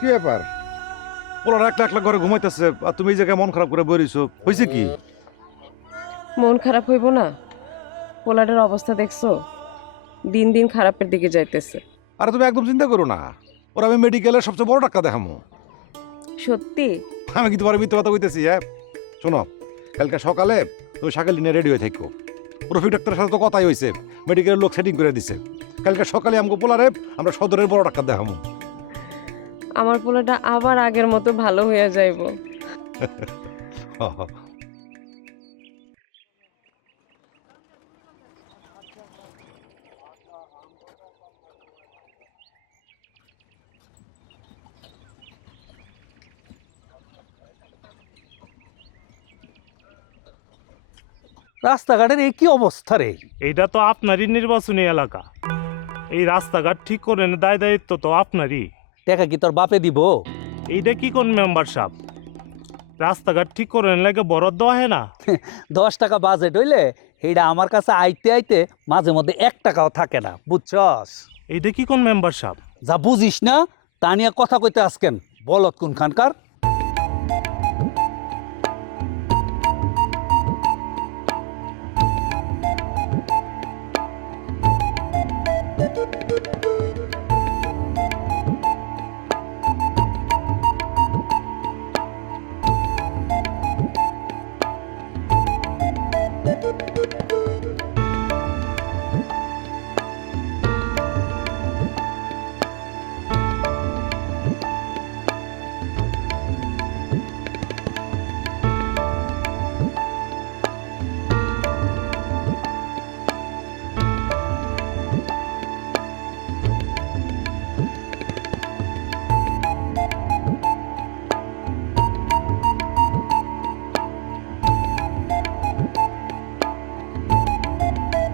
কি ব্যাপার? পোলার একলা একলা ঘরে ঘুমাইতেছে আর তুমি এই জায়গায় মন খারাপ করে বইরিছো। হয়েছে কি? মন খারাপ হইব না? পোলাটার অবস্থা দেখছ? দিন দিন খারাপের দিকে যাইতেছে। আরে তুমি একদম চিন্তা করো না। ওরা আমি মেডিকেলের সবচেয়ে বড় ডাক্তার দেখামো। সত্যি? আমি কি তোমার মিথ্যে কথা কইতেছি হ্যাঁ? শোনো কালকে সকালে তুমি সকালে নিয়ে রেডি হয়ে থাকো। রফিক ডাক্তারের সাথে তো কথাই হয়েছে মেডিকেলের লোক সেটিং করে দিছে। কালকে সকালে আমাকে পোলারে আমরা সদরের বড় ডাক্তার দেখামো। আমার পোলাটা আবার আগের মতো ভালো হয়ে যাইব। রাস্তাঘাটের এই কি অবস্থা রে? এইটা তো আপনারই নির্বাচনী এলাকা। এই রাস্তাঘাট ঠিক করে দায় দায়িত্ব তো আপনারই। টাকা কি তোর বাপে দিব? এইটা কি কোন মেম্বার সাহেব রাস্তাঘাট ঠিক করে লাগে বরাদ্দ হয় না? দশ টাকা বাজেট হইলে এইটা আমার কাছে আইতে আইতে মাঝে মধ্যে এক টাকাও থাকে না বুঝছস? এইটা কি কোন মেম্বার সাহেব যা বুঝিস না তা নিয়ে কথা কইতে আসকেন বলত কোন খানকার